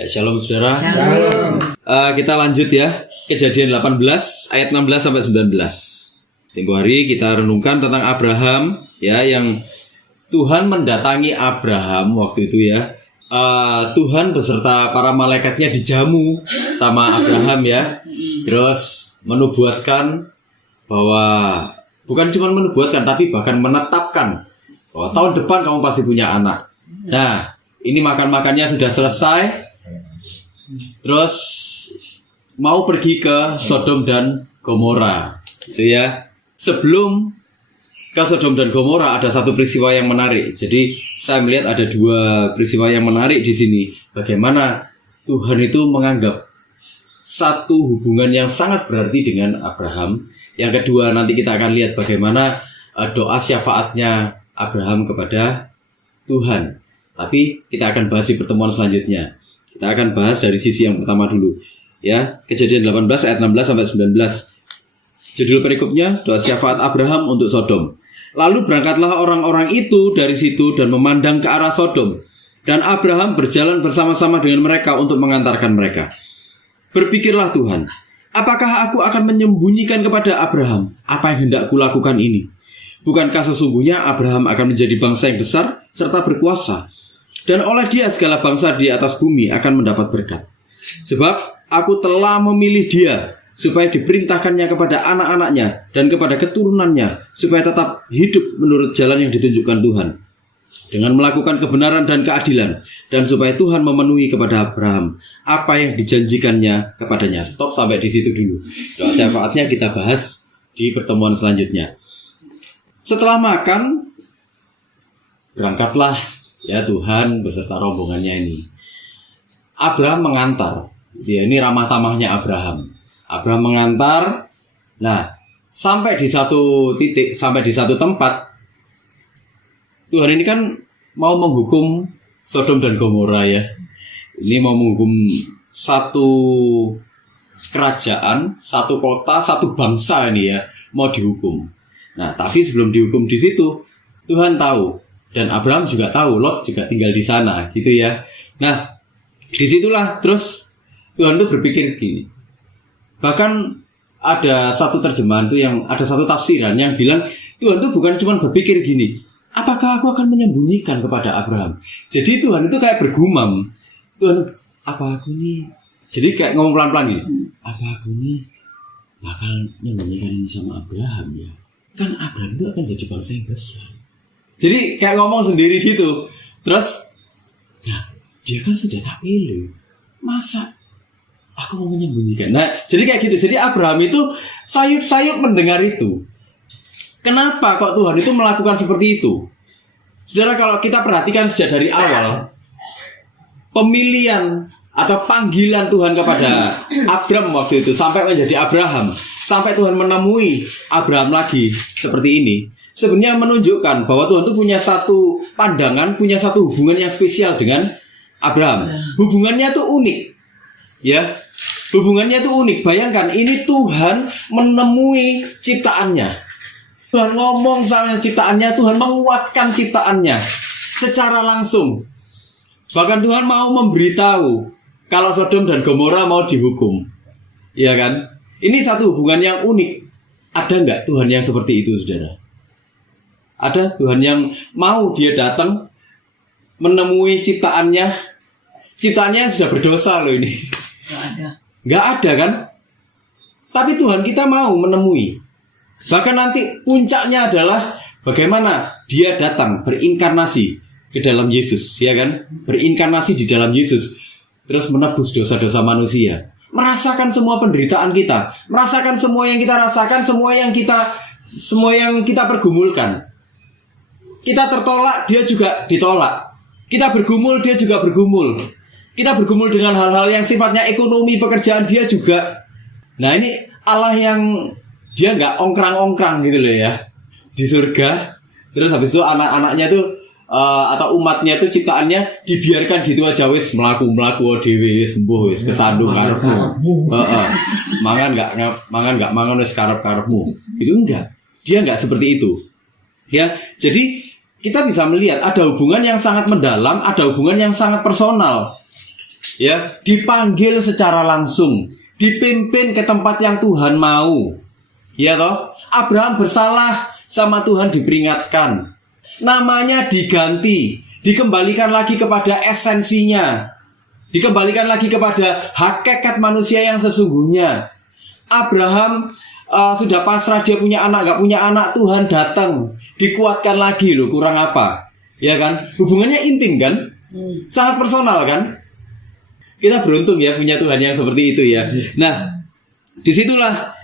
Ya, shalom saudara. Shalom. Kita lanjut ya. Kejadian 18 ayat 16 sampai 19. Tempo hari kita renungkan tentang Abraham ya, yang Tuhan mendatangi Abraham waktu itu ya. Tuhan beserta para malaikatnya dijamu sama Abraham ya. Terus menubuatkan bahwa bukan cuma menubuatkan tapi bahkan menetapkan bahwa tahun depan kamu pasti punya anak. Nah, ini makan-makannya sudah selesai. Terus mau pergi ke Sodom dan Gomora, gitu ya. Sebelum ke Sodom dan Gomora ada satu peristiwa yang menarik. Jadi saya melihat ada dua peristiwa yang menarik di sini. Bagaimana Tuhan itu menganggap satu hubungan yang sangat berarti dengan Abraham. Yang kedua nanti kita akan lihat bagaimana doa syafaatnya Abraham kepada Tuhan. Tapi kita akan bahas di pertemuan selanjutnya. Kita akan bahas dari sisi yang pertama dulu. Ya, Kejadian 18 ayat 16 sampai 19. Judul perikopnya doa syafaat Abraham untuk Sodom. Lalu berangkatlah orang-orang itu dari situ dan memandang ke arah Sodom. Dan Abraham berjalan bersama-sama dengan mereka untuk mengantarkan mereka. Berpikirlah Tuhan, apakah aku akan menyembunyikan kepada Abraham apa yang hendak kulakukan ini? Bukankah sesungguhnya Abraham akan menjadi bangsa yang besar serta berkuasa? Dan oleh dia segala bangsa di atas bumi akan mendapat berkat. Sebab aku telah memilih dia supaya diperintahkannya kepada anak-anaknya dan kepada keturunannya, supaya tetap hidup menurut jalan yang ditunjukkan Tuhan, dengan melakukan kebenaran dan keadilan, dan supaya Tuhan memenuhi kepada Abraham apa yang dijanjikannya kepadanya. Stop sampai di situ dulu. Doa syafaatnya kita bahas di pertemuan selanjutnya. Setelah makan, berangkatlah ya Tuhan beserta rombongannya ini. Abraham mengantar. Ya, ini ramah tamahnya Abraham. Abraham mengantar. Nah, sampai di satu titik, sampai di satu tempat, Tuhan ini kan mau menghukum Sodom dan Gomora ya. Ini mau menghukum satu kerajaan, satu kota, satu bangsa ini ya, mau dihukum. Nah, tapi sebelum dihukum di situ, Tuhan tahu. Dan Abraham juga tahu, Lot juga tinggal di sana, gitu ya. Nah, disitulah terus Tuhan itu berpikir gini. Bahkan ada satu terjemahan tuh yang ada satu tafsiran yang bilang Tuhan itu bukan cuma berpikir gini, apakah aku akan menyembunyikan kepada Abraham? Jadi Tuhan itu kayak bergumam, Tuhan, apa aku nih? Jadi kayak ngomong pelan-pelan gini, apa aku nih bakal menyembunyikan ini sama Abraham ya? Kan Abraham itu akan jadi bangsa yang besar. Jadi kayak ngomong sendiri gitu. Terus, nah dia kan sudah tak pilih, masa aku mau menyembunyikan? Nah jadi kayak gitu. Jadi Abraham itu sayup-sayup mendengar itu. Kenapa kok Tuhan itu melakukan seperti itu? Saudara, kalau kita perhatikan sejak dari awal, pemilihan atau panggilan Tuhan kepada Abraham waktu itu sampai menjadi Abraham, sampai Tuhan menemui Abraham lagi seperti ini, sebenarnya menunjukkan bahwa Tuhan itu punya satu pandangan, punya satu hubungan yang spesial dengan Abraham. Hubungannya itu unik, ya. Hubungannya itu unik. Bayangkan, ini Tuhan menemui ciptaannya. Tuhan ngomong sama ciptaannya, Tuhan menguatkan ciptaannya secara langsung. Bahkan Tuhan mau memberitahu kalau Sodom dan Gomora mau dihukum, ya kan? Ini satu hubungan yang unik. Ada nggak Tuhan yang seperti itu, saudara? Ada Tuhan yang mau dia datang menemui ciptaannya. Ciptaannya sudah berdosa loh ini. Nggak ada kan? Tapi Tuhan kita mau menemui. Bahkan nanti puncaknya adalah bagaimana dia datang berinkarnasi ke dalam Yesus, ya kan? Berinkarnasi di dalam Yesus, terus menebus dosa-dosa manusia. Merasakan semua penderitaan kita, merasakan semua yang kita rasakan, semua yang kita pergumulkan. Kita tertolak, dia juga ditolak. Kita bergumul, dia juga bergumul. Kita bergumul dengan hal-hal yang sifatnya ekonomi, pekerjaan, dia juga. Nah ini Allah yang dia nggak ongkrang-ongkrang gitu loh ya di surga. Terus habis itu anak-anaknya tuh atau umatnya tuh ciptaannya dibiarkan gitu aja, wis melaku dhewe wis sembuh wis kesandung karepmu. Mangan wis karep-karepmu. Itu enggak. Dia enggak seperti itu. Ya, jadi kita bisa melihat ada hubungan yang sangat mendalam, ada hubungan yang sangat personal. ya, dipanggil secara langsung, dipimpin ke tempat yang Tuhan mau. Ya toh, Abraham bersalah sama Tuhan diperingatkan. Namanya diganti, dikembalikan lagi kepada esensinya, dikembalikan lagi kepada hakikat manusia yang sesungguhnya. Abraham sudah pasrah, dia punya anak, gak punya anak, Tuhan datang, dikuatkan lagi loh, kurang apa? Ya kan, hubungannya intim kan, sangat personal kan. Kita beruntung ya punya Tuhan yang seperti itu ya. Nah, disitulah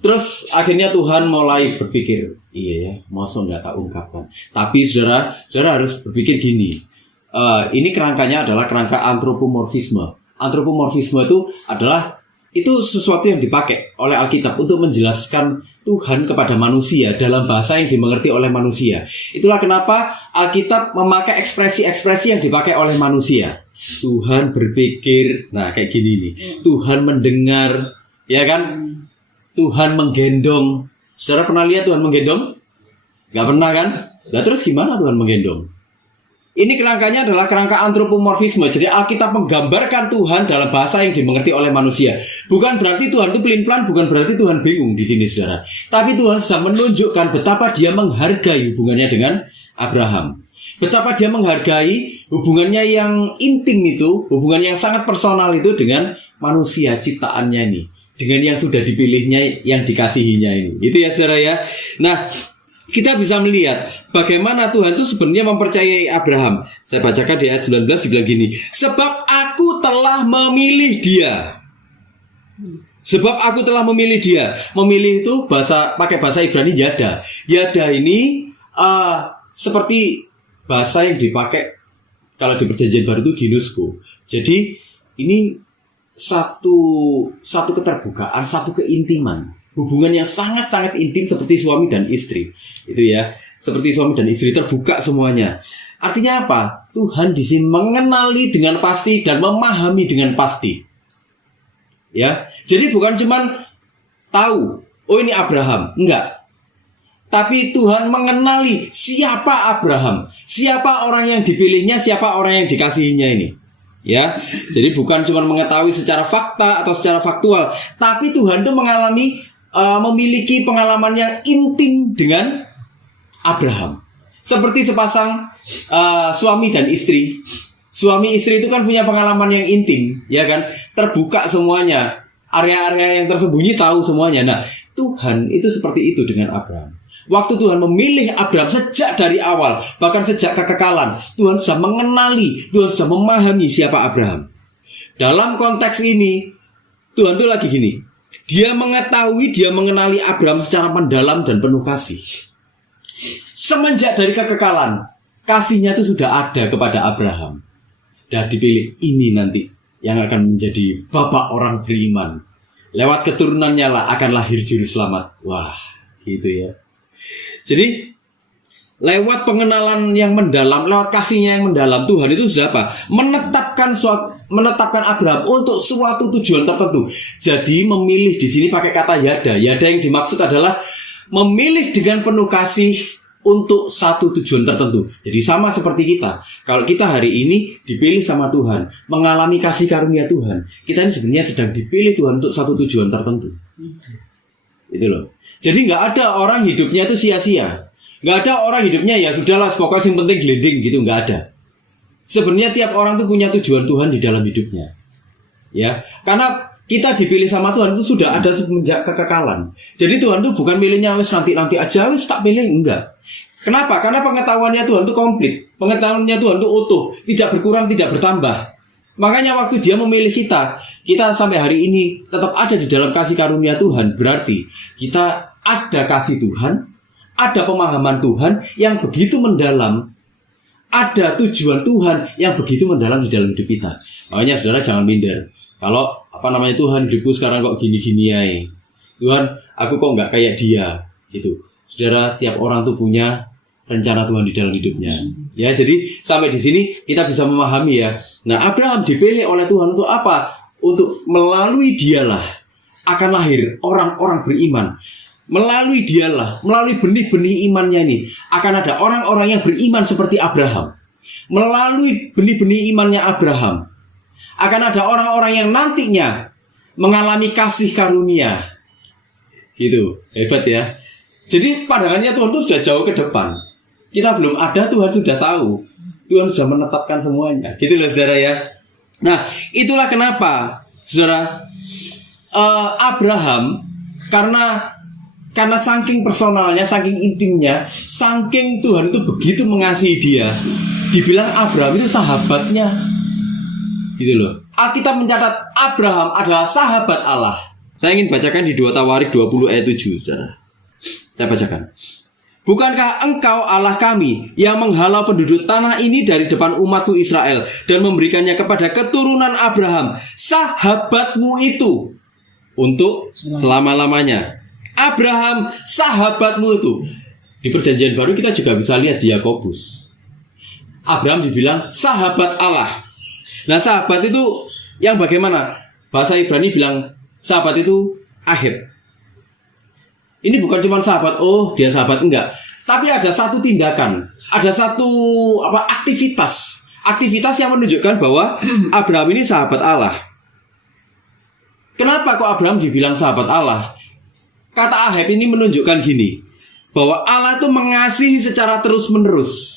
terus akhirnya Tuhan mulai berpikir, iya ya, masa nggak tak ungkapkan. Tapi saudara harus berpikir gini, ini kerangkanya adalah kerangka antropomorfisme. Antropomorfisme itu sesuatu yang dipakai oleh Alkitab untuk menjelaskan Tuhan kepada manusia dalam bahasa yang dimengerti oleh manusia. Itulah kenapa Alkitab memakai ekspresi-ekspresi yang dipakai oleh manusia. Tuhan berpikir, nah kayak gini nih. Tuhan mendengar, ya kan? Tuhan menggendong. Saudara pernah lihat Tuhan menggendong? Gak pernah kan? Lah terus gimana Tuhan menggendong? Ini kerangkanya adalah kerangka antropomorfisme. Jadi Alkitab menggambarkan Tuhan dalam bahasa yang dimengerti oleh manusia. Bukan berarti Tuhan itu pelin-pelan, bukan berarti Tuhan bingung di sini saudara. Tapi Tuhan sedang menunjukkan betapa dia menghargai hubungannya dengan Abraham. Betapa dia menghargai hubungannya yang intim itu, hubungan yang sangat personal itu dengan manusia ciptaannya ini. Dengan yang sudah dipilihnya, yang dikasihinya ini. Itu ya saudara ya. Nah, kita bisa melihat bagaimana Tuhan itu sebenarnya mempercayai Abraham. Saya bacakan di ayat 19 dibilang gini, sebab aku telah memilih dia. Sebab aku telah memilih dia. Memilih itu pakai bahasa Ibrani yada. Yada ini seperti bahasa yang dipakai kalau di Perjanjian Baru itu ginusko. Jadi ini satu keterbukaan, satu keintiman. Hubungan yang sangat-sangat intim seperti suami dan istri. Itu ya, seperti suami dan istri terbuka semuanya. Artinya apa? Tuhan di sini mengenali dengan pasti dan memahami dengan pasti. Ya, jadi bukan cuman tahu, oh ini Abraham, enggak. Tapi Tuhan mengenali siapa Abraham, siapa orang yang dipilihnya, siapa orang yang dikasihinya ini. Ya, jadi bukan cuma mengetahui secara fakta atau secara faktual, tapi Tuhan itu memiliki pengalaman yang intim dengan Abraham. Seperti sepasang suami dan istri. Suami istri itu kan punya pengalaman yang intim, ya kan? Terbuka semuanya, area-area yang tersembunyi tahu semuanya. Nah, Tuhan itu seperti itu dengan Abraham. Waktu Tuhan memilih Abraham sejak dari awal, bahkan sejak kekekalan, Tuhan sudah mengenali, Tuhan sudah memahami siapa Abraham. Dalam konteks ini, Tuhan itu lagi gini, dia mengetahui, dia mengenali Abraham secara mendalam dan penuh kasih. Semenjak dari kekekalan, kasihnya itu sudah ada kepada Abraham. Dan dipilih, ini nanti yang akan menjadi bapak orang beriman. Lewat keturunannya lah akan lahir juru selamat. Wah, gitu ya. Jadi lewat pengenalan yang mendalam, lewat kasihnya yang mendalam, Tuhan itu sudah apa? Menetapkan Abraham untuk suatu tujuan tertentu. Jadi memilih di sini pakai kata yada. Yada yang dimaksud adalah memilih dengan penuh kasih untuk satu tujuan tertentu. Jadi sama seperti kita. Kalau kita hari ini dipilih sama Tuhan, mengalami kasih karunia Tuhan, kita ini sebenarnya sedang dipilih Tuhan untuk satu tujuan tertentu. Itu loh. Jadi nggak ada orang hidupnya itu sia-sia. Nggak ada orang hidupnya ya sudahlah pokoknya yang penting glending gitu, nggak ada. Sebenarnya tiap orang tuh punya tujuan Tuhan di dalam hidupnya. Ya, karena kita dipilih sama Tuhan itu sudah ada semenjak kekekalan. Jadi Tuhan tuh bukan milihnya wis nanti aja wis tak pilih, enggak. Kenapa? Karena pengetahuannya Tuhan itu komplit. Pengetahuannya Tuhan itu utuh, tidak berkurang, tidak bertambah. Makanya waktu dia memilih kita sampai hari ini tetap ada di dalam kasih karunia Tuhan. Berarti kita ada kasih Tuhan, ada pemahaman Tuhan yang begitu mendalam, ada tujuan Tuhan yang begitu mendalam di dalam hidup kita. Makanya saudara jangan minder. Kalau Tuhan hidupku sekarang kok gini-gini ya. Tuhan, aku kok nggak kayak dia. Gitu. Saudara, tiap orang tuh punya rencana Tuhan di dalam hidupnya. Ya, jadi sampai di sini kita bisa memahami ya. Nah, Abraham dipilih oleh Tuhan untuk apa? Untuk melalui dialah akan lahir orang-orang beriman. Melalui dialah, melalui benih-benih imannya ini akan ada orang-orang yang beriman seperti Abraham. Melalui benih-benih imannya Abraham akan ada orang-orang yang nantinya mengalami kasih karunia. Gitu, hebat ya. Jadi pandangannya Tuhan itu sudah jauh ke depan. Kita belum ada, Tuhan sudah tahu. Tuhan sudah menetapkan semuanya. Gitu loh saudara ya. Nah, itulah kenapa saudara, Abraham karena saking personalnya, saking intimnya, saking Tuhan itu begitu mengasihi dia, dibilang Abraham itu sahabatnya. Gitu loh. Alkitab mencatat Abraham adalah sahabat Allah. Saya ingin bacakan di 2 Tawarik 20 ayat 7, saudara. Saya bacakan. Bukankah engkau Allah kami yang menghalau penduduk tanah ini dari depan umatmu Israel dan memberikannya kepada keturunan Abraham, sahabatmu itu, untuk selama-lamanya. Abraham, sahabatmu itu. Di perjanjian baru kita juga bisa lihat di Yakobus. Abraham dibilang sahabat Allah. Nah, sahabat itu yang bagaimana? Bahasa Ibrani bilang sahabat itu ahib. Ini bukan cuma sahabat, oh dia sahabat, enggak. Tapi ada satu tindakan, ada satu aktivitas yang menunjukkan bahwa Abraham ini sahabat Allah. Kenapa kok Abraham dibilang sahabat Allah? Kata ahib ini menunjukkan gini, bahwa Allah itu mengasihi secara terus-menerus.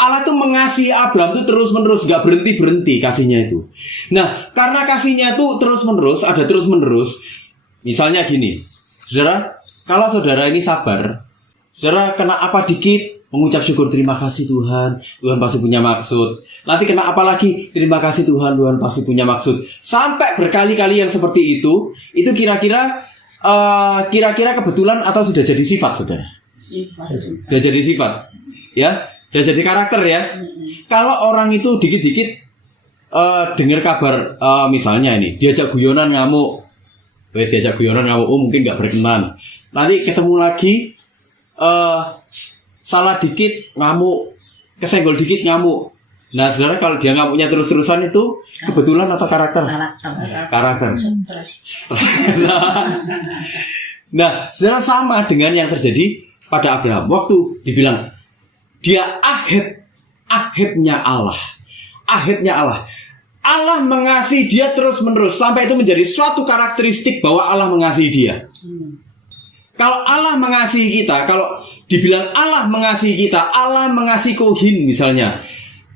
Allah itu mengasihi Abraham itu terus-menerus, gak berhenti-berhenti kasihnya itu. Nah, karena kasihnya itu terus-menerus, ada terus-menerus. Misalnya gini, saudara, kalau saudara ini sabar, saudara kena apa dikit, mengucap syukur, terima kasih Tuhan, Tuhan pasti punya maksud. Nanti kena apa lagi, terima kasih Tuhan, Tuhan pasti punya maksud. Sampai berkali-kali yang seperti itu kira-kira kebetulan atau sudah jadi sifat, saudara? Sudah jadi sifat, ya, sudah jadi karakter ya. Kalau orang itu dikit-dikit dengar kabar, misalnya ini diajak guyonan ngamuk. Diajak guyonan ngamuk, mungkin gak berkenan. Nanti ketemu lagi, salah dikit ngamuk, kesenggol dikit ngamuk. Nah, saudara, kalau dia ngamuknya terus-terusan itu kebetulan atau karakter? Karakter. Nah, saudara, sama dengan yang terjadi pada Abraham. Waktu dibilang dia ahibnya Allah. Ahibnya Allah. Allah mengasihi dia terus-menerus sampai itu menjadi suatu karakteristik bahwa Allah mengasihi dia. Kalau Allah mengasihi kita, kalau dibilang Allah mengasihi kita, Allah mengasihi Kohin misalnya,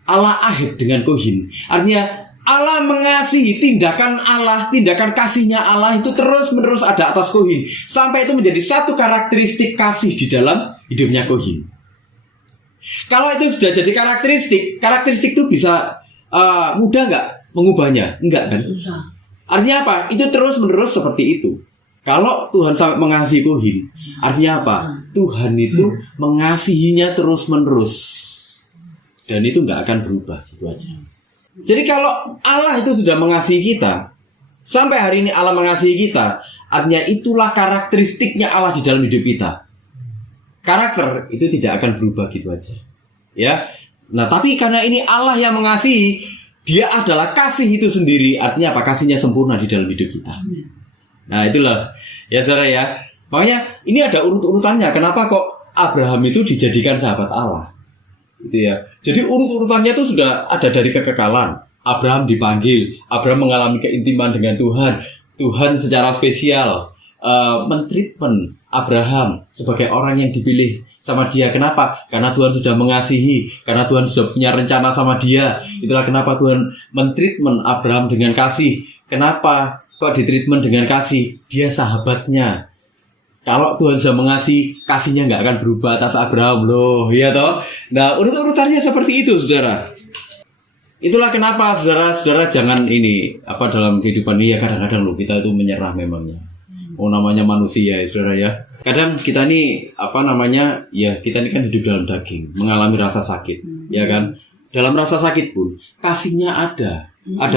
Allah ahib dengan Kohin. Artinya Allah mengasihi tindakan Allah, tindakan kasihnya Allah itu terus-menerus ada atas Kohin sampai itu menjadi satu karakteristik kasih di dalam hidupnya Kohin. Kalau itu sudah jadi karakteristik itu bisa mudah nggak mengubahnya? Enggak kan? Artinya apa? Itu terus-menerus seperti itu. Kalau Tuhan sampai mengasihi Kohin, artinya apa? Tuhan itu mengasihinya terus-menerus. Dan itu nggak akan berubah, gitu aja. Jadi kalau Allah itu sudah mengasihi kita, sampai hari ini Allah mengasihi kita, artinya itulah karakteristiknya Allah di dalam hidup kita. Karakter itu tidak akan berubah, gitu aja. Ya. Nah, tapi karena ini Allah yang mengasihi, dia adalah kasih itu sendiri. Artinya apa? Kasihnya sempurna di dalam hidup kita. Nah, itulah ya saudara ya. Makanya ini ada urut-urutannya. Kenapa kok Abraham itu dijadikan sahabat Allah? Gitu ya. Jadi urut-urutannya itu sudah ada dari kekekalan. Abraham dipanggil, Abraham mengalami keintiman dengan Tuhan. Tuhan secara spesial mentreatment Abraham sebagai orang yang dipilih sama dia. Kenapa? Karena Tuhan sudah mengasihi, karena Tuhan sudah punya rencana sama dia. Itulah kenapa Tuhan mentreatment Abraham dengan kasih. Kenapa kok ditreatment dengan kasih? Dia sahabatnya. Kalau Tuhan sudah mengasihi, kasihnya nggak akan berubah atas Abraham loh, iya toh? Nah, urut-urutannya seperti itu, saudara. Itulah kenapa saudara-saudara jangan ini dalam kehidupan ini ya, kadang-kadang loh kita itu menyerah memangnya. Oh, namanya manusia ya, saudara ya. Kadang kita ini kita ini kan hidup dalam daging, mengalami rasa sakit, ya kan? Dalam rasa sakit pun kasihnya ada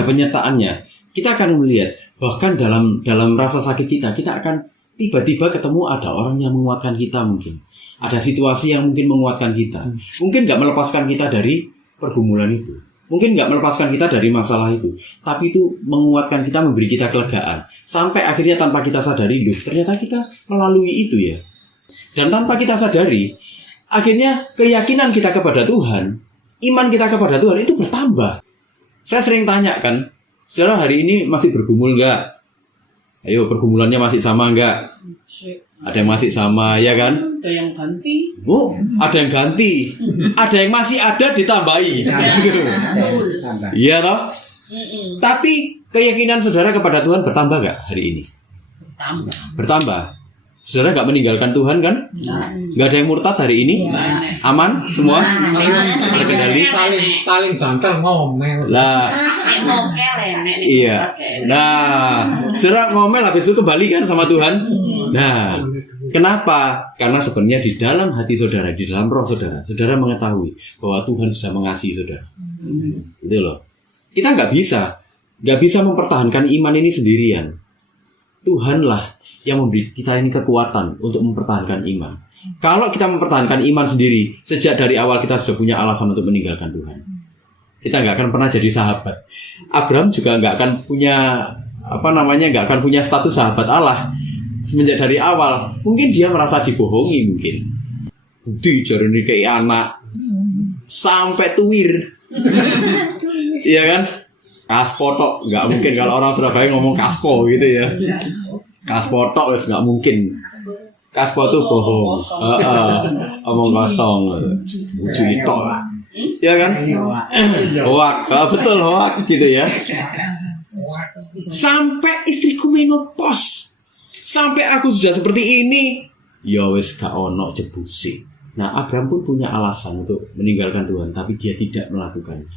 penyertaannya. Kita akan melihat bahkan dalam rasa sakit kita akan tiba-tiba ketemu ada orang yang menguatkan kita mungkin. Ada situasi yang mungkin menguatkan kita. Mungkin nggak melepaskan kita dari pergumulan itu. Mungkin nggak melepaskan kita dari masalah itu. Tapi itu menguatkan kita, memberi kita kelegaan. Sampai akhirnya tanpa kita sadari, ternyata kita melalui itu ya. Dan tanpa kita sadari, akhirnya keyakinan kita kepada Tuhan, iman kita kepada Tuhan itu bertambah. Saya sering tanya kan, saudara hari ini masih bergumul nggak? Ayo, pergumulannya masih sama nggak? Ada yang masih sama, ya kan? Ada yang ganti. Oh, ada yang ganti. Ada yang masih ada ditambahi. Iya toh? Tapi keyakinan saudara kepada Tuhan bertambah nggak hari ini? Bertambah. Saudara nggak meninggalkan Tuhan kan? Nggak ada yang murtad hari ini? Aman semua? Terkendali? Paling bantal ngomel. Lah, iya. Nah, saudara ngomel habis itu kembali kan sama Tuhan? Nah, kenapa? Karena sebenarnya di dalam hati saudara, di dalam roh saudara, saudara mengetahui bahwa Tuhan sudah mengasihi saudara. Gitu loh. Kita nggak bisa mempertahankan iman ini sendirian. Tuhanlah yang memberi kita ini kekuatan untuk mempertahankan iman. Kalau kita mempertahankan iman sendiri, sejak dari awal kita sudah punya alasan untuk meninggalkan Tuhan. Kita nggak akan pernah jadi sahabat. Abraham juga nggak akan punya nggak akan punya status sahabat Allah semenjak dari awal. Mungkin dia merasa dibohongi mungkin. Bukti jari ini kayak anak sampai tuwir, iya kan? Kaspo tok, nggak mungkin kalau orang Surabaya ngomong kaspo gitu ya. Kaspo tok wes nggak mungkin. Kaspo tuh bohong, omong kosong, ujung tok, ya kan? Hoak, betul hoak gitu ya. Sampai istriku menopause, sampai aku sudah seperti ini, ya wes gak ono jebusi. Nah, Abraham pun punya alasan untuk meninggalkan Tuhan, tapi dia tidak melakukannya.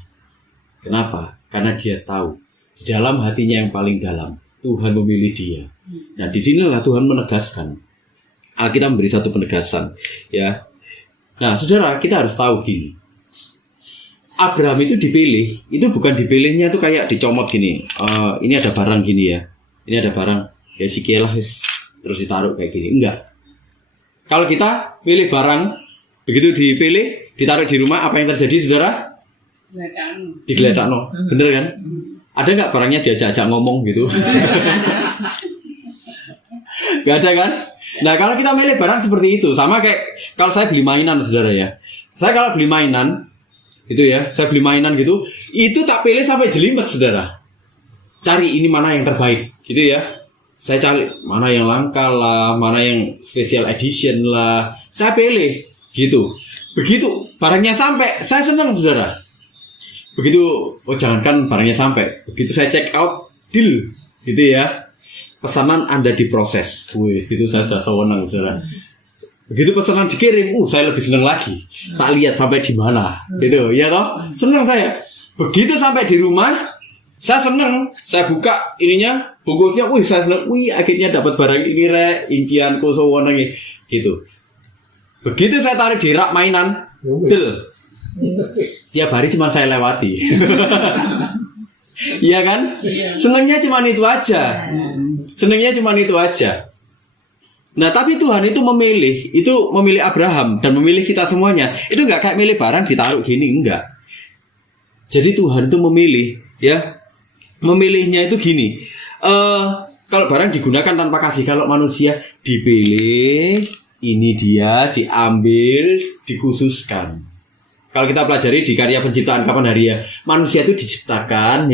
Kenapa? Karena dia tahu di dalam hatinya yang paling dalam Tuhan memilih dia. Nah, disinilah Tuhan menegaskan. Alkitab memberi satu penegasan, ya. Nah, saudara, kita harus tahu gini. Abraham itu dipilih, itu bukan dipilihnya tuh kayak dicomot gini. Ini ada barang gini ya. Ini ada barang, ya sikielah terus ditaruh kayak gini. Enggak. Kalau kita pilih barang, begitu dipilih, ditaruh di rumah, apa yang terjadi, saudara? Digeledak, bener kan? Ada nggak barangnya diajak-ajak ngomong gitu? Gak ada kan? Nah, kalau kita milih barang seperti itu, sama kayak kalau saya beli mainan, saudara ya. Saya kalau beli mainan, itu ya, saya beli mainan gitu, itu tak pilih sampai jelimet, saudara. Cari ini mana yang terbaik, gitu ya. Saya cari mana yang langka lah, mana yang special edition lah. Saya pilih, gitu. Begitu barangnya sampai, saya senang, saudara. Begitu, jangankan barangnya sampai, begitu saya check out, deal, gitu ya. Pesanan Anda diproses. Wih, itu saya sudah sewenang, saudara. Begitu pesanan dikirim, saya lebih senang lagi. Tak lihat sampai di mana, gitu, ya toh? Senang saya. Begitu sampai di rumah, saya senang. Saya buka ininya, bungkusnya, saya senang. Akhirnya dapat barang ini, impianku sewenang, gitu. Begitu saya taruh di rak mainan, del. Tiap hari cuma saya lewati. Iya kan? Senangnya cuma itu aja. Senangnya cuma itu aja. Nah, tapi Tuhan itu memilih Abraham dan memilih kita semuanya. Itu nggak kayak milih barang ditaruh gini, enggak. Jadi Tuhan itu memilih, ya. Memilihnya itu gini. Kalau barang digunakan tanpa kasih, kalau manusia dipilih, ini dia diambil, dikhususkan. Kalau kita pelajari di karya penciptaan kapan hari ya, manusia itu diciptakan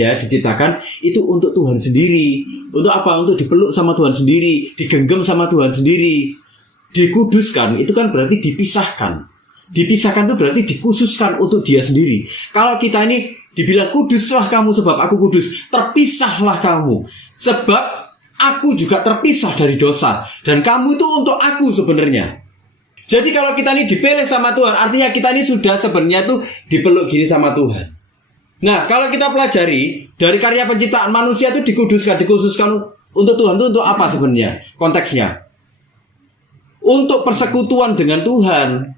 itu untuk Tuhan sendiri. Untuk apa? Untuk dipeluk sama Tuhan sendiri, digenggam sama Tuhan sendiri. Dikuduskan, itu kan berarti dipisahkan. Dipisahkan itu berarti dikhususkan untuk dia sendiri. Kalau kita ini dibilang kuduslah kamu sebab aku kudus, terpisahlah kamu sebab aku juga terpisah dari dosa. Dan kamu itu untuk aku sebenarnya. Jadi kalau kita ini dipilih sama Tuhan, artinya kita ini sudah sebenarnya tuh dipeluk gini sama Tuhan. Nah, kalau kita pelajari dari karya penciptaan manusia itu dikhususkan untuk Tuhan itu untuk apa sebenarnya? Konteksnya untuk persekutuan dengan Tuhan,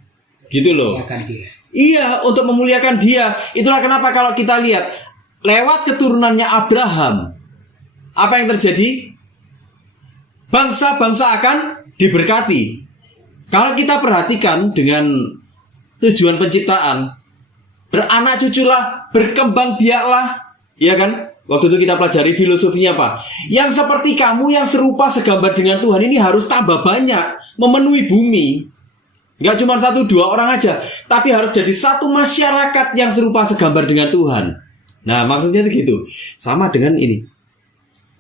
gitu loh. Iya, untuk memuliakan Dia. Itulah kenapa kalau kita lihat lewat keturunannya Abraham, apa yang terjadi? Bangsa-bangsa akan diberkati. Kalau kita perhatikan dengan tujuan penciptaan, beranak cuculah, berkembang biaklah, ya kan? Waktu itu kita pelajari filosofinya apa? Yang seperti kamu yang serupa segambar dengan Tuhan ini harus tambah banyak, memenuhi bumi. Gak cuma 1-2 orang aja, tapi harus jadi satu masyarakat yang serupa segambar dengan Tuhan. Nah, maksudnya itu gitu. Sama dengan ini.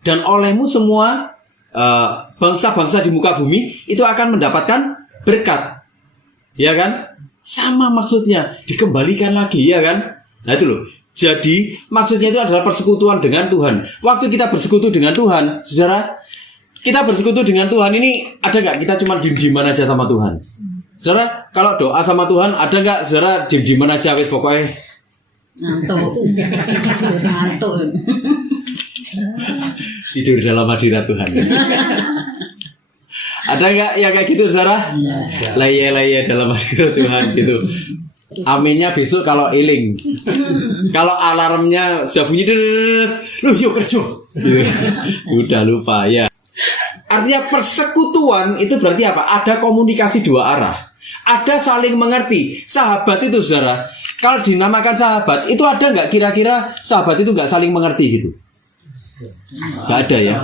Dan olehmu semua bangsa-bangsa di muka bumi itu akan mendapatkan berkat. Ya kan? Sama maksudnya, dikembalikan lagi, ya kan? Nah itu loh. Jadi maksudnya itu adalah persekutuan dengan Tuhan. Waktu kita bersekutu dengan Tuhan, saudara, kita bersekutu dengan Tuhan ini ada nggak kita cuma diem-dieman aja sama Tuhan? Saudara, kalau doa sama Tuhan ada nggak saudara diem-dieman aja wis pokoknya ngantuk tidur dalam hadirat Tuhan? Ada nggak yang kayak gitu saudara? Laya-laya dalam hadirat Tuhan gitu. Aminnya besok kalau eling. Kalau alarmnya sudah bunyi, loh yuk kerja. Sudah lupa ya. Artinya persekutuan itu berarti apa? Ada komunikasi dua arah. Ada saling mengerti. Sahabat itu saudara, kalau dinamakan sahabat, itu ada nggak kira-kira sahabat itu nggak saling mengerti gitu? Nggak ada ya.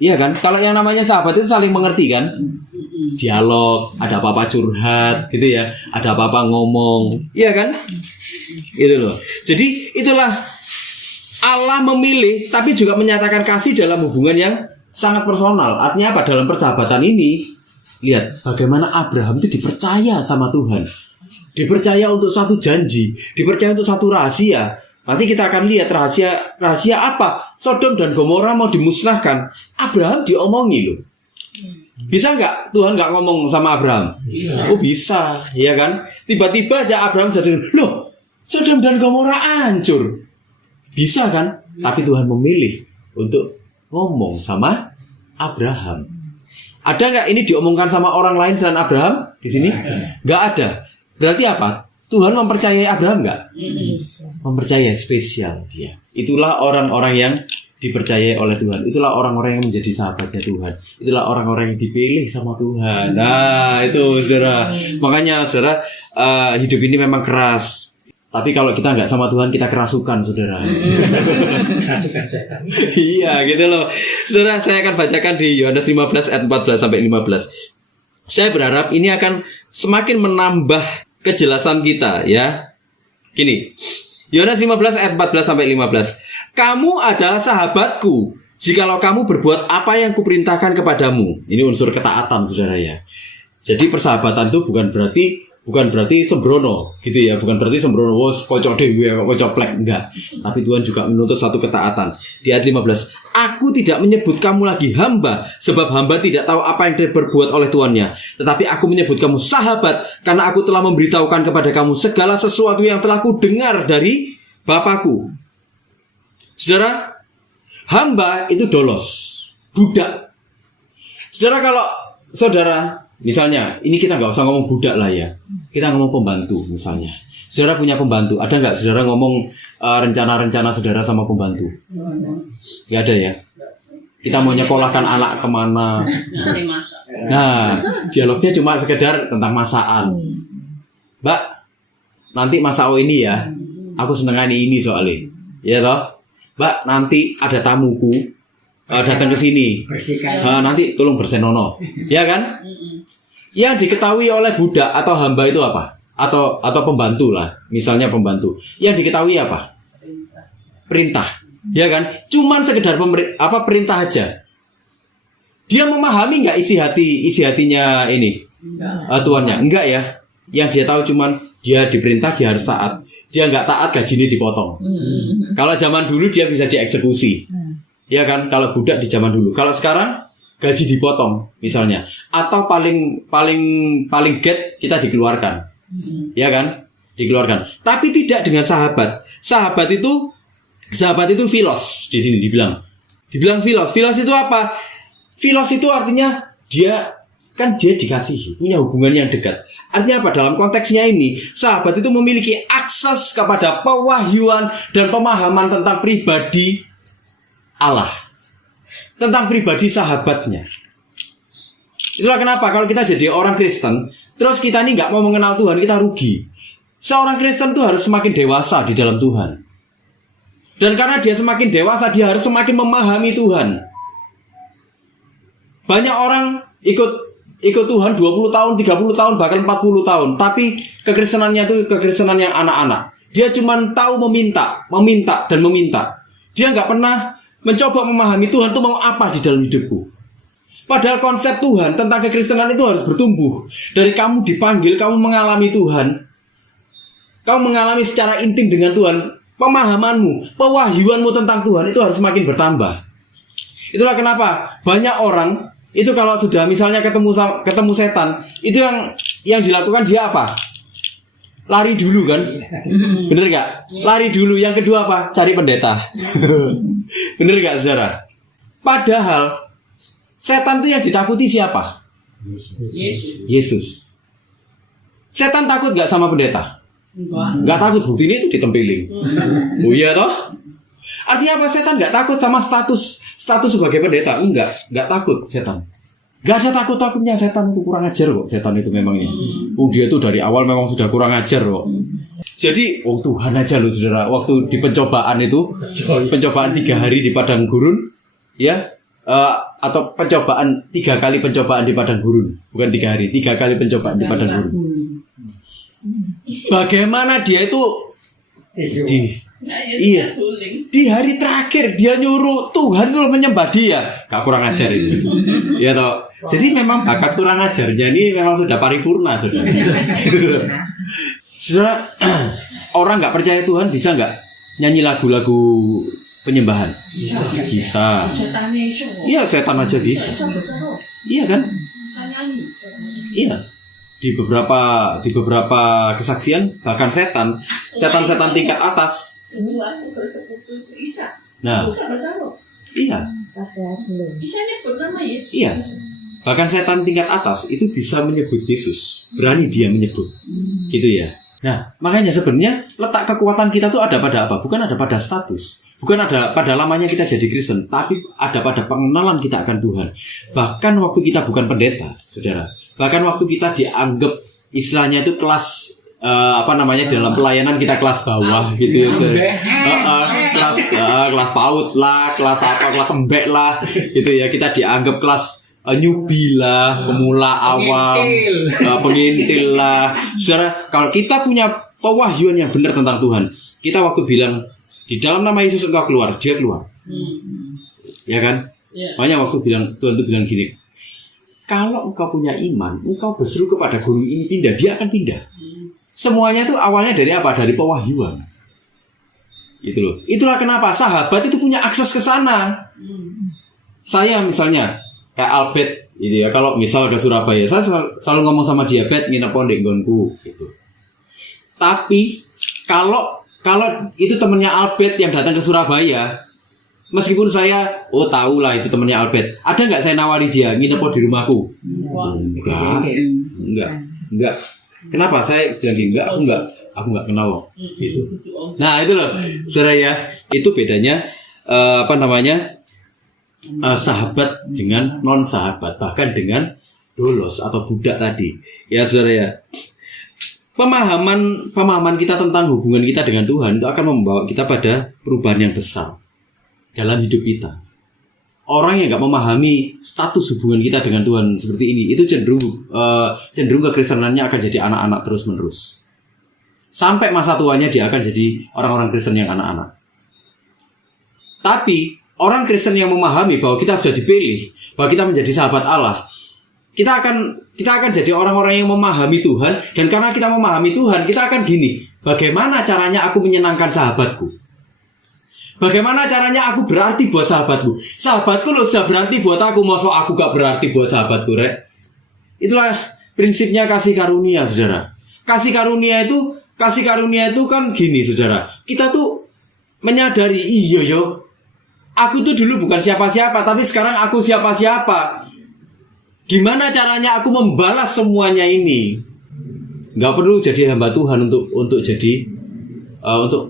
Iya kan? Kalau yang namanya sahabat itu saling mengerti kan? Dialog, ada apa-apa curhat gitu ya, ada apa-apa ngomong, iya kan? Itu loh. Jadi itulah Allah memilih tapi juga menyatakan kasih dalam hubungan yang sangat personal. Artinya apa? Dalam persahabatan ini, lihat bagaimana Abraham itu dipercaya sama Tuhan, dipercaya untuk satu janji, dipercaya untuk satu rahasia. Nanti kita akan lihat rahasia apa? Sodom dan Gomora mau dimusnahkan, Abraham diomongi loh. Bisa nggak Tuhan nggak ngomong sama Abraham? Oh bisa, ya kan? Tiba-tiba aja Abraham jadi, loh, Sodom dan Gomora hancur. Bisa kan? Tapi Tuhan memilih untuk ngomong sama Abraham. Ada nggak ini diomongkan sama orang lain selain Abraham di sini? Nggak ada. Berarti apa? Tuhan mempercayai Abraham nggak? Mempercayai, spesial dia. Itulah orang-orang yang dipercayai oleh Tuhan. Itulah orang-orang yang menjadi sahabatnya Tuhan. Itulah orang-orang yang dipilih sama Tuhan. Nah itu saudara. Makanya saudara, hidup ini memang keras. Tapi kalau kita nggak sama Tuhan, kita kerasukan saudara. Iya gitu loh. Saudara, saya akan bacakan di Yohanes 15 ayat 14 sampai 15. Saya berharap ini akan semakin menambah kejelasan kita ya. Gini, Yohanes 15 ayat 14 sampai 15. Kamu adalah sahabatku jikalau kamu berbuat apa yang kuperintahkan kepadamu. Ini unsur ketaatan saudara ya. Jadi persahabatan itu bukan berarti sembrono gitu ya. Bukan berarti sembrono wos kocok dewe kocok plek, enggak. Tapi Tuhan juga menuntut satu ketaatan. Di ayat 15, aku tidak menyebut kamu lagi hamba, sebab hamba tidak tahu apa yang diperbuat oleh tuannya. Tetapi aku menyebut kamu sahabat, karena aku telah memberitahukan kepada kamu segala sesuatu yang telah kudengar dari Bapakku. Saudara, hamba itu dolos, budak. Saudara, kalau saudara, misalnya, ini kita nggak usah ngomong budak lah ya, kita ngomong pembantu misalnya. Saudara punya pembantu, ada nggak saudara ngomong rencana-rencana saudara sama pembantu? Nggak ada ya. Kita mau nyekolahkan anak kemana? Nah, dialognya cuma sekedar tentang masakan. Mbak, nanti masak ini ya. Aku senengani ini soalnya, ya toh. Mbak, nanti ada tamuku datang ke sini. Nanti tolong bersenono, ya kan? Yang diketahui oleh budak atau hamba itu apa? Atau pembantu lah, misalnya pembantu. Yang diketahui apa? Perintah, ya kan? Cuman sekedar perintah aja. Dia memahami nggak isi hatinya ini tuannya? Enggak ya. Yang dia tahu cuman dia diperintah, dia harus taat. Dia nggak taat, gajinya dipotong. Kalau zaman dulu dia bisa dieksekusi, ya kan? Kalau budak di zaman dulu. Kalau sekarang gaji dipotong misalnya, atau paling get kita dikeluarkan, ya kan? Dikeluarkan. Tapi tidak dengan sahabat. Sahabat itu filos di sini dibilang filos. Filos itu apa? Filos itu artinya dia dikasihi, punya hubungan yang dekat. Artinya apa? Dalam konteksnya ini, sahabat itu memiliki akses kepada pewahyuan dan pemahaman tentang pribadi Allah, tentang pribadi sahabatnya. Itulah kenapa kalau kita jadi orang Kristen, terus kita ini nggak mau mengenal Tuhan, kita rugi. Seorang Kristen itu harus semakin dewasa di dalam Tuhan. Dan karena dia semakin dewasa, dia harus semakin memahami Tuhan. Banyak orang ikut Tuhan 20 tahun, 30 tahun, bahkan 40 tahun. Tapi kekristenannya itu kekristenan yang anak-anak. Dia cuma tahu meminta dan meminta. Dia nggak pernah mencoba memahami Tuhan itu mau apa di dalam hidupku. Padahal konsep Tuhan tentang kekristenan itu harus bertumbuh. Dari kamu dipanggil, kamu mengalami Tuhan. Kamu mengalami secara intim dengan Tuhan. Pemahamanmu, pewahyuanmu tentang Tuhan itu harus semakin bertambah. Itulah kenapa banyak orang itu kalau sudah misalnya ketemu setan, itu yang dilakukan dia apa? Lari dulu kan? Bener gak? Lari dulu. Yang kedua apa? Cari pendeta. Bener gak saudara? Padahal setan itu yang ditakuti siapa? Yesus. Setan takut gak sama pendeta? Enggak takut, bukti ini itu ditempiling. Oh iya toh? Artinya apa? Setan enggak takut sama status sebagai pendeta. Enggak takut setan. Enggak ada takut-takutnya. Setan itu kurang ajar kok. Setan itu memangnya. Dia itu dari awal memang sudah kurang ajar kok. Jadi Tuhan aja loh saudara. Waktu di pencobaan itu, pencobaan 3 hari di padang gurun, ya, atau pencobaan 3 kali pencobaan di padang gurun. Bukan 3 hari, 3 kali pencobaan di padang gurun. Bagaimana dia itu di hari terakhir dia nyuruh Tuhan itu menyembah dia, gak kurang ajar itu, ya toh. Jadi memang bakat kurang ajarnya ini memang sudah paripurna, sudah. Sudah orang nggak percaya Tuhan bisa nggak nyanyi lagu-lagu penyembahan? Bisa. Iya, setan aja bisa. Iya kan? Iya. Di beberapa kesaksian bahkan setan tingkat atas. Nah, iya. Iya. Bahkan setan tingkat atas itu bisa menyebut Yesus, berani dia menyebut, gitu ya. Nah, makanya sebenarnya letak kekuatan kita tuh ada pada apa? Bukan ada pada status, bukan ada pada lamanya kita jadi Kristen, tapi ada pada pengenalan kita akan Tuhan. Bahkan waktu kita bukan pendeta, saudara. Bahkan waktu kita dianggap istilahnya itu kelas dalam pelayanan kita kelas bawah gitu ya. Kelas PAUD lah, kelas embek lah gitu ya. Kita dianggap kelas newbie lah, pemula awam, pengintil lah. Saudara, kalau kita punya pewahyuan yang benar tentang Tuhan, kita waktu bilang di dalam nama Yesus engkau keluar, dia keluar. Ya kan? Makanya waktu Tuhan itu bilang gini, kalau engkau punya iman, engkau berseru kepada gunung ini pindah, dia akan pindah. Semuanya itu awalnya dari apa? Dari pewahyuan. Itu loh. Itulah kenapa sahabat itu punya akses ke sana. Saya misalnya kayak Albert, gitu ya. Kalau misal ke Surabaya, saya selalu ngomong sama dia, "Bet, nginep di nggonku," gitu. Tapi kalau itu temennya Albert yang datang ke Surabaya, meskipun saya tahu lah itu temannya Albert, ada nggak saya nawari dia nginep di rumahku? Enggak. Kenapa saya bilang enggak? Aku nggak kenal gitu. Nah itu loh, saudara ya, itu bedanya sahabat dengan non sahabat, bahkan dengan dolos atau budak tadi. Ya saudara ya, pemahaman kita tentang hubungan kita dengan Tuhan itu akan membawa kita pada perubahan yang besar dalam hidup kita. Orang yang nggak memahami status hubungan kita dengan Tuhan seperti ini, itu cenderung kekristenannya akan jadi anak-anak terus menerus. Sampai masa tuanya dia akan jadi orang-orang Kristen yang anak-anak. Tapi orang Kristen yang memahami bahwa kita sudah dipilih, bahwa kita menjadi sahabat Allah, kita akan jadi orang-orang yang memahami Tuhan. Dan karena kita memahami Tuhan, kita akan gini, bagaimana caranya aku menyenangkan sahabatku? Bagaimana caranya aku berarti buat sahabatku? Sahabatku lo sudah berarti buat aku, masa aku gak berarti buat sahabatku, rek? Itulah prinsipnya kasih karunia, saudara. Kasih karunia itu kan gini, saudara. Kita tuh menyadari, aku tuh dulu bukan siapa-siapa, tapi sekarang aku siapa-siapa. Gimana caranya aku membalas semuanya ini? Gak perlu jadi hamba Tuhan untuk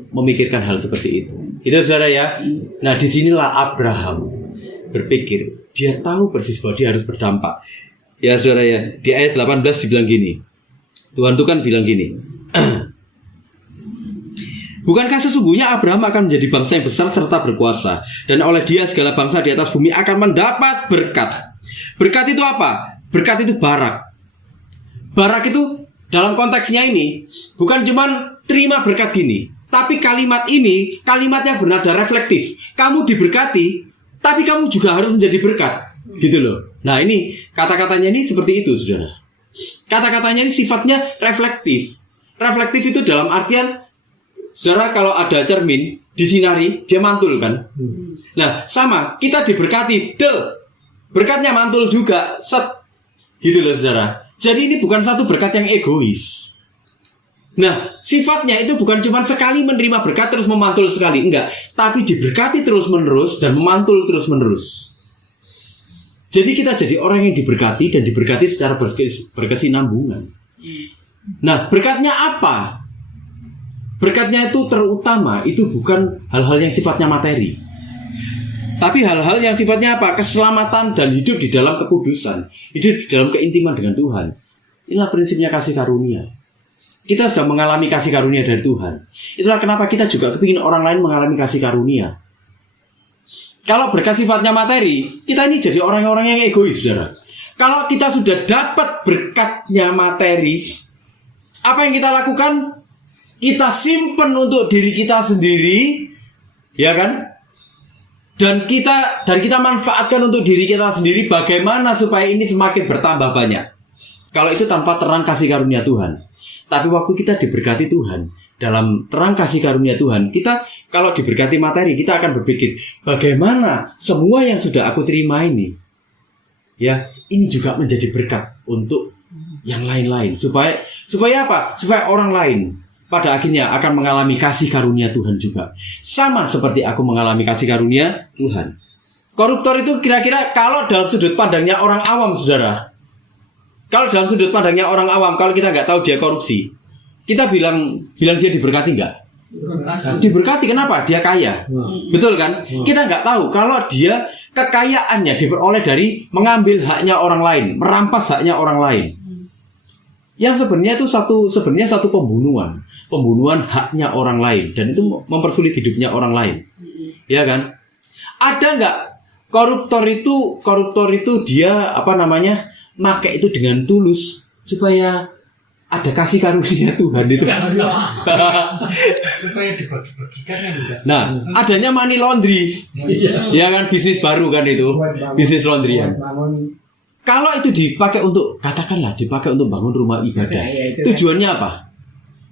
memikirkan hal seperti itu. Itu saudara ya. Nah disinilah Abraham berpikir, dia tahu persis bahwa dia harus berdampak. Ya saudara ya, di ayat 18 dibilang gini, Tuhan itu kan bilang gini, bukankah sesungguhnya Abraham akan menjadi bangsa yang besar serta berkuasa, dan oleh dia segala bangsa di atas bumi akan mendapat berkat. Berkat itu apa? Berkat itu barak. Barak itu dalam konteksnya ini bukan cuman terima berkat gini. Tapi kalimat ini, kalimatnya bernada reflektif. Kamu diberkati, tapi kamu juga harus menjadi berkat. Gitu loh. Nah ini, kata-katanya ini seperti itu, saudara. Kata-katanya ini sifatnya reflektif. Reflektif itu dalam artian, saudara kalau ada cermin, disinari, dia mantul kan. Nah sama, kita diberkati, berkatnya mantul juga, set. Gitu loh saudara. Jadi ini bukan satu berkat yang egois. Nah, sifatnya itu bukan cuma sekali menerima berkat terus memantul sekali, enggak. Tapi diberkati terus-menerus dan memantul terus-menerus. Jadi kita jadi orang yang diberkati dan diberkati secara berkesinambungan. Nah, berkatnya apa? Berkatnya itu terutama, itu bukan hal-hal yang sifatnya materi. Tapi hal-hal yang sifatnya apa? Keselamatan dan hidup di dalam kekudusan. Hidup di dalam keintiman dengan Tuhan. Inilah prinsipnya kasih karunia. Kita sudah mengalami kasih karunia dari Tuhan. Itulah kenapa kita juga kepingin orang lain mengalami kasih karunia. Kalau berkat sifatnya materi, kita ini jadi orang-orang yang egois, saudara. Kalau kita sudah dapat berkatnya materi, apa yang kita lakukan? Kita simpen untuk diri kita sendiri, ya kan? Dan kita manfaatkan untuk diri kita sendiri. Bagaimana supaya ini semakin bertambah banyak? Kalau itu tanpa terang kasih karunia Tuhan. Tapi waktu kita diberkati Tuhan, dalam terang kasih karunia Tuhan, kita kalau diberkati materi, kita akan berpikir, bagaimana semua yang sudah aku terima ini, ya, ini juga menjadi berkat untuk yang lain-lain. Supaya apa? Supaya orang lain pada akhirnya akan mengalami kasih karunia Tuhan juga. Sama seperti aku mengalami kasih karunia Tuhan. Koruptor itu kira-kira kalau dalam sudut pandangnya orang awam, saudara. Kalau dalam sudut pandangnya orang awam, kalau kita nggak tahu dia korupsi, kita bilang dia diberkati nggak? Diberkati, kenapa? Dia kaya. Betul kan? Kita nggak tahu kalau dia kekayaannya diperoleh dari mengambil haknya orang lain, merampas haknya orang lain. Yang sebenarnya satu pembunuhan haknya orang lain, dan itu mempersulit hidupnya orang lain. Ya kan? Ada nggak koruptor itu dia pakai itu dengan tulus supaya ada kasih karunia Tuhan itu. Supaya dibagi-bagikan kan. Nah, adanya money laundry. Ya kan, bisnis baru kan itu. Bisnis laundryan. Kalau itu dipakai untuk bangun rumah ibadah. Tujuannya apa?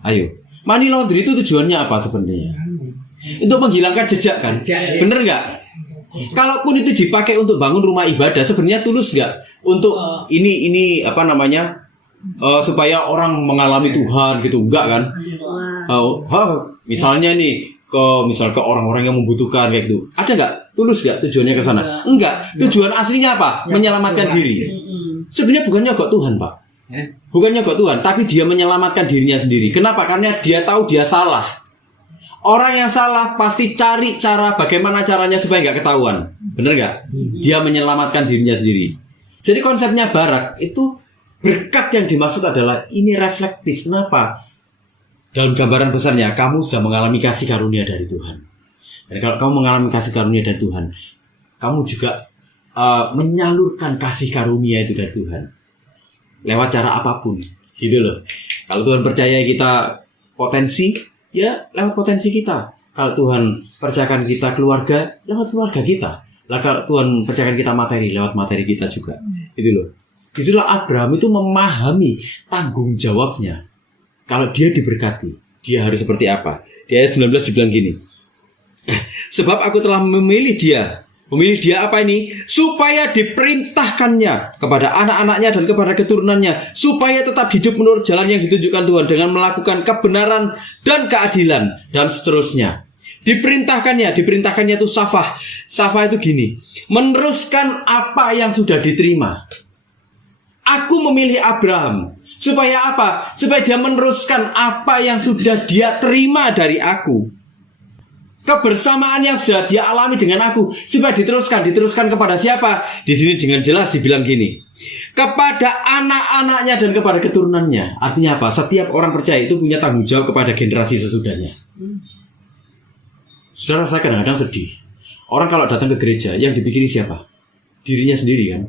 Ayo. Money laundry itu tujuannya apa sebenarnya? Untuk menghilangkan jejak kan? Bener nggak? Kalaupun itu dipakai untuk bangun rumah ibadah, sebenarnya tulus nggak? Untuk supaya orang mengalami Tuhan gitu, enggak kan? Misalnya nih ke orang-orang yang membutuhkan kayak gitu, ada nggak tulus nggak tujuannya ke sana? Enggak. Tujuan aslinya apa? Menyelamatkan diri. Sebenarnya bukan nyogok Tuhan, Pak. Bukan nyogok Tuhan, tapi dia menyelamatkan dirinya sendiri. Kenapa? Karena dia tahu dia salah. Orang yang salah pasti cari cara bagaimana caranya supaya nggak ketahuan. Bener nggak? Dia menyelamatkan dirinya sendiri. Jadi konsepnya barak itu berkat yang dimaksud adalah ini reflektif. Kenapa? Dalam gambaran besarnya kamu sudah mengalami kasih karunia dari Tuhan. Dan kalau kamu mengalami kasih karunia dari Tuhan, kamu juga menyalurkan kasih karunia itu dari Tuhan lewat cara apapun, gitu loh. Kalau Tuhan percaya kita potensi, ya lewat potensi kita. Kalau Tuhan percayakan kita keluarga, lewat keluarga kita. Lah kalau Tuhan percayakan kita materi, lewat materi kita juga. Gitu loh. Itulah Abraham itu memahami tanggung jawabnya. Kalau dia diberkati, dia harus seperti apa? Di ayat 19 dibilang gini. Sebab aku telah memilih dia. Memilih dia apa ini? Supaya diperintahkannya kepada anak-anaknya dan kepada keturunannya, supaya tetap hidup menurut jalan yang ditunjukkan Tuhan dengan melakukan kebenaran dan keadilan dan seterusnya. Diperintahkannya itu safah. Safah itu gini, meneruskan apa yang sudah diterima. Aku memilih Abraham supaya apa? Supaya dia meneruskan apa yang sudah dia terima dari aku. Kebersamaan yang sudah dia alami dengan aku supaya diteruskan kepada siapa? Di sini dengan jelas dibilang gini, kepada anak-anaknya dan kepada keturunannya. Artinya apa? Setiap orang percaya itu punya tanggung jawab kepada generasi sesudahnya. Saudara, saya kadang-kadang sedih. Orang kalau datang ke gereja, yang dipikirin siapa? Dirinya sendiri kan.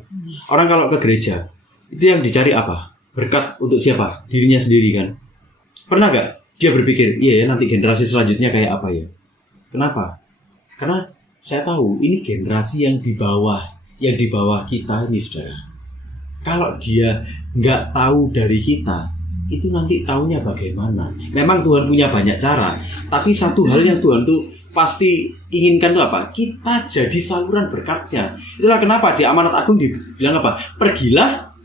Orang kalau ke gereja, itu yang dicari apa? Berkat untuk siapa? Dirinya sendiri kan. Pernah gak Dia berpikir, iya ya nanti generasi selanjutnya kayak apa ya? Kenapa? Karena saya tahu ini generasi yang di bawah kita ini, saudara. Kalau dia nggak tahu dari kita, itu nanti taunya bagaimana? Memang Tuhan punya banyak cara, tapi satu hal yang Tuhan tuh pasti inginkan itu apa? Kita jadi saluran berkatnya. Itulah kenapa di Amanat Agung dibilang apa? Pergilah,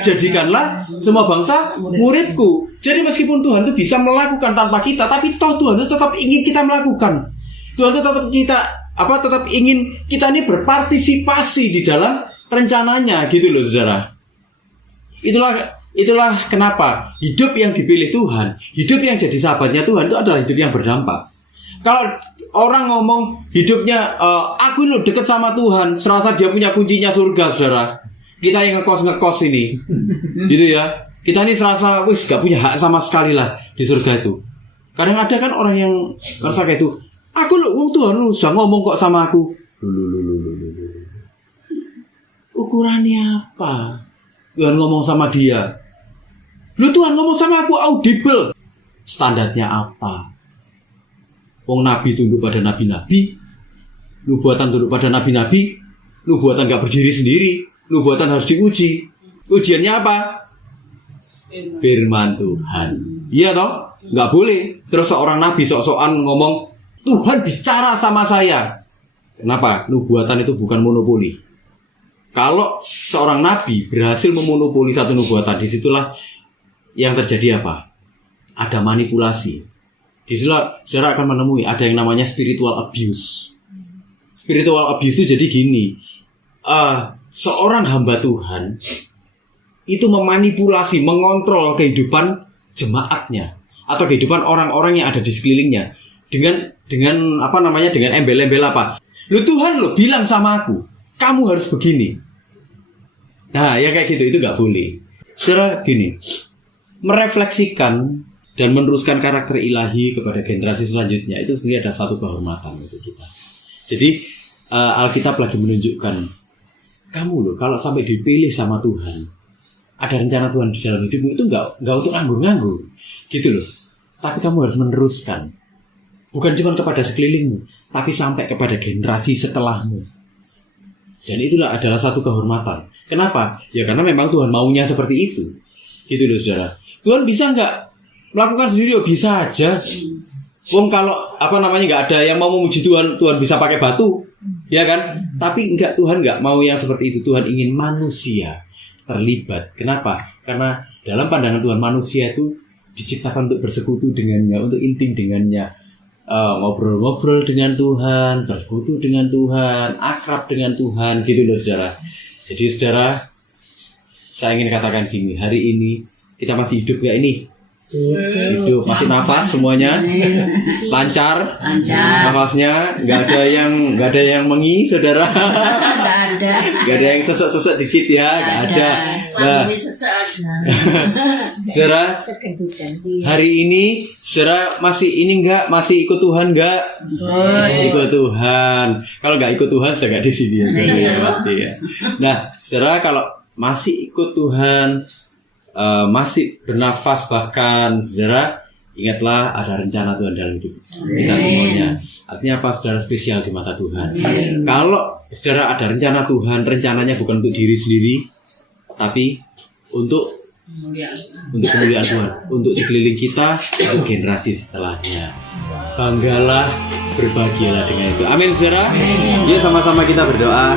jadikanlah semua bangsa muridku. Jadi meskipun Tuhan itu bisa melakukan tanpa kita, tapi toh Tuhan itu tetap ingin kita melakukan. Tuhan itu tetap ingin kita ini berpartisipasi di dalam rencananya, gitu loh, saudara. Itulah kenapa hidup yang dipilih Tuhan, hidup yang jadi sahabatnya Tuhan itu adalah hidup yang berdampak. Kalau orang ngomong hidupnya, aku lo deket sama Tuhan, serasa dia punya kuncinya surga, saudara. Kita yang ngekos ini, gitu ya. Kita ini serasa gak punya hak sama sekali lah di surga itu. Kadang ada kan orang yang merasa kayak itu. Aku lo, Tuhan lo sudah ngomong kok sama aku. Ukurannya apa? Tuhan ngomong sama dia. Lu Tuhan ngomong sama aku audible. Standarnya apa? Wong nabi tunduk pada nabi-nabi. Nubuatan tunduk pada nabi-nabi. Nubuatan gak berdiri sendiri. Nubuatan harus diuji. Ujiannya apa? Firman Tuhan. Iya toh? Gak boleh. Terus seorang nabi sok-sokan ngomong, Tuhan bicara sama saya. Kenapa? Nubuatan itu bukan monopoli. Kalau seorang nabi berhasil memonopoli satu nubuatan, disitulah yang terjadi apa? Ada manipulasi. Disitulah saudara akan menemui ada yang namanya spiritual abuse. Spiritual abuse itu jadi gini, seorang hamba Tuhan itu memanipulasi, mengontrol kehidupan jemaatnya atau kehidupan orang-orang yang ada di sekelilingnya dengan dengan embel-embel apa? Lu Tuhan lo bilang sama aku, kamu harus begini. Nah, ya kayak gitu, itu gak boleh. Saudara gini, merefleksikan dan meneruskan karakter ilahi kepada generasi selanjutnya itu sebenarnya ada satu kehormatan untuk kita. Jadi Alkitab lagi menunjukkan kamu loh, kalau sampai dipilih sama Tuhan, ada rencana Tuhan di dalam hidupmu itu nggak untuk nganggur-nganggur, gitu loh. Tapi kamu harus meneruskan, bukan cuma kepada sekelilingmu, tapi sampai kepada generasi setelahmu. Dan itulah adalah satu kehormatan. Kenapa? Ya karena memang Tuhan maunya seperti itu, gitu loh, saudara. Tuhan bisa nggak melakukan sendiri? Oh, bisa aja. Wong kalau nggak ada yang mau memuji Tuhan, Tuhan bisa pakai batu, ya kan? Tapi Tuhan nggak mau yang seperti itu. Tuhan ingin manusia terlibat. Kenapa? Karena dalam pandangan Tuhan manusia itu diciptakan untuk bersekutu dengannya, untuk intim dengannya, ngobrol-ngobrol dengan Tuhan, bersekutu dengan Tuhan, akrab dengan Tuhan, gitu loh, saudara. Jadi saudara, saya ingin katakan gini, hari ini kita masih hidup gak ini? Hidup, masih nafas semuanya, lancar, nafasnya, nggak ada yang mengi, saudara, nggak ada yang sesek dikit ya, nggak ada. Nah, saudara, hari ini, saudara masih ikut Tuhan nggak? Ikut Tuhan. Kalau nggak ikut Tuhan, saya nggak di sini ya, ya pasti ya. Nah, saudara kalau masih ikut Tuhan, masih bernafas bahkan, saudara, ingatlah ada rencana Tuhan dalam hidup kita semuanya. Artinya apa? Saudara spesial di mata Tuhan. Kalau saudara ada rencana Tuhan, rencananya bukan untuk diri sendiri, tapi untuk kemuliaan Tuhan, untuk sekeliling kita, untuk generasi setelahnya. Banggalah, berbahagialah dengan itu. Amin, saudara. Yuk sama-sama kita berdoa.